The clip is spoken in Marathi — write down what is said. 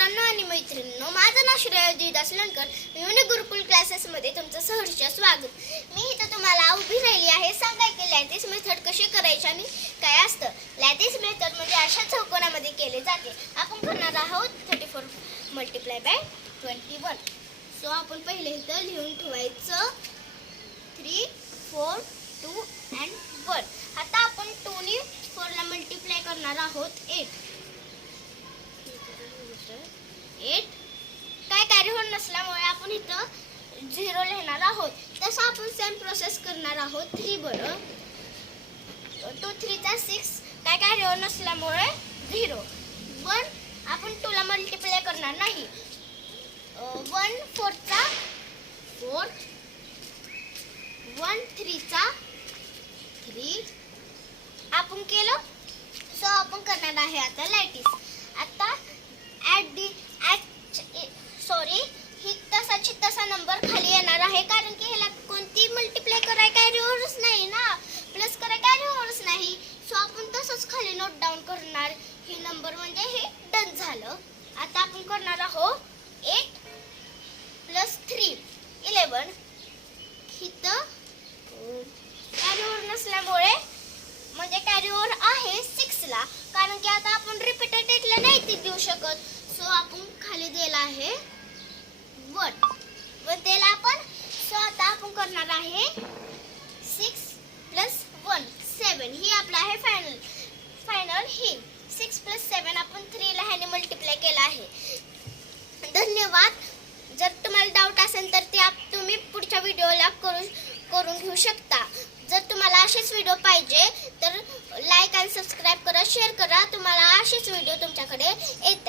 मित्रांनो आणि मैत्रिणींनो माझं नाव श्रेया देवदास युनिक गुरुकुल क्लासेसमध्ये तुमचं सहर्ष स्वागत. मी इथं तुम्हाला उभी राहिली आहे. सांगा की लॅटिस मेथड कशी करायची आणि काय असतं? लॅटिस मेथड म्हणजे अशा चौकोनामध्ये केले जाते. आपण करणार आहोत thirty four multiply by twenty one so आपण पहिले इथं लिहून ठेवायचं. Three four two and one आता आपण टूनी फोरला मल्टिप्लाय करणार आहोत एट काय कार्य होत नसल्यामुळे आपण इथं झिरो लिहिणार आहोत. तसं आपण सेम प्रोसेस करणार आहोत. थ्री बरं. टू थ्रीचा सिक्स काय काय होत नसल्यामुळे झिरो वन आपण टूला मल्टिप्लाय करणार नाही. वन फोरचा फोर वन थ्रीचा थ्री आपण केलं. सो आपण करणार आहे आता लॅटिस आता ॲट दी ॲट सॉरी ही तसाची तसा नंबर खाली येणार आहे कारण की ह्याला कोणती मल्टिप्लाय कराय काय रिओरच नाही ना. प्लस कराय काय रिओरच नाही. सो आपण तसंच खाली नोट डाऊन करणार. हे नंबर म्हणजे हे डन झालं. आता आपण करणार आहोत एट प्लस थ्री इलेवन इथं कॅरिओवर नसल्यामुळे म्हणजे कॅरिओवर आहे सिक्सला कारण की आता आपण रिपीटेड एटला नाही ते देऊ शकत. सो आपण खाली दिला आहे वन व त्याला आपण सो आता करणार आहे. सिक्स प्लस वन सेवन ही आपला आहे फायनल फायनल ही. सिक्स प्लस सेवन आपण थ्रीला ह्याने मल्टिप्लाय केला आहे. धन्यवाद. जर तुम्हाला डाऊट असेल तर ते आप तुम्ही पुढच्या व्हिडिओला करू करून घेऊ शकता. जर तुम्हाला असेच व्हिडिओ पाहिजे तर लाईक आणि सबस्क्राईब करा शेअर करा. तुम्हाला असेच व्हिडिओ तुमच्याकडे येत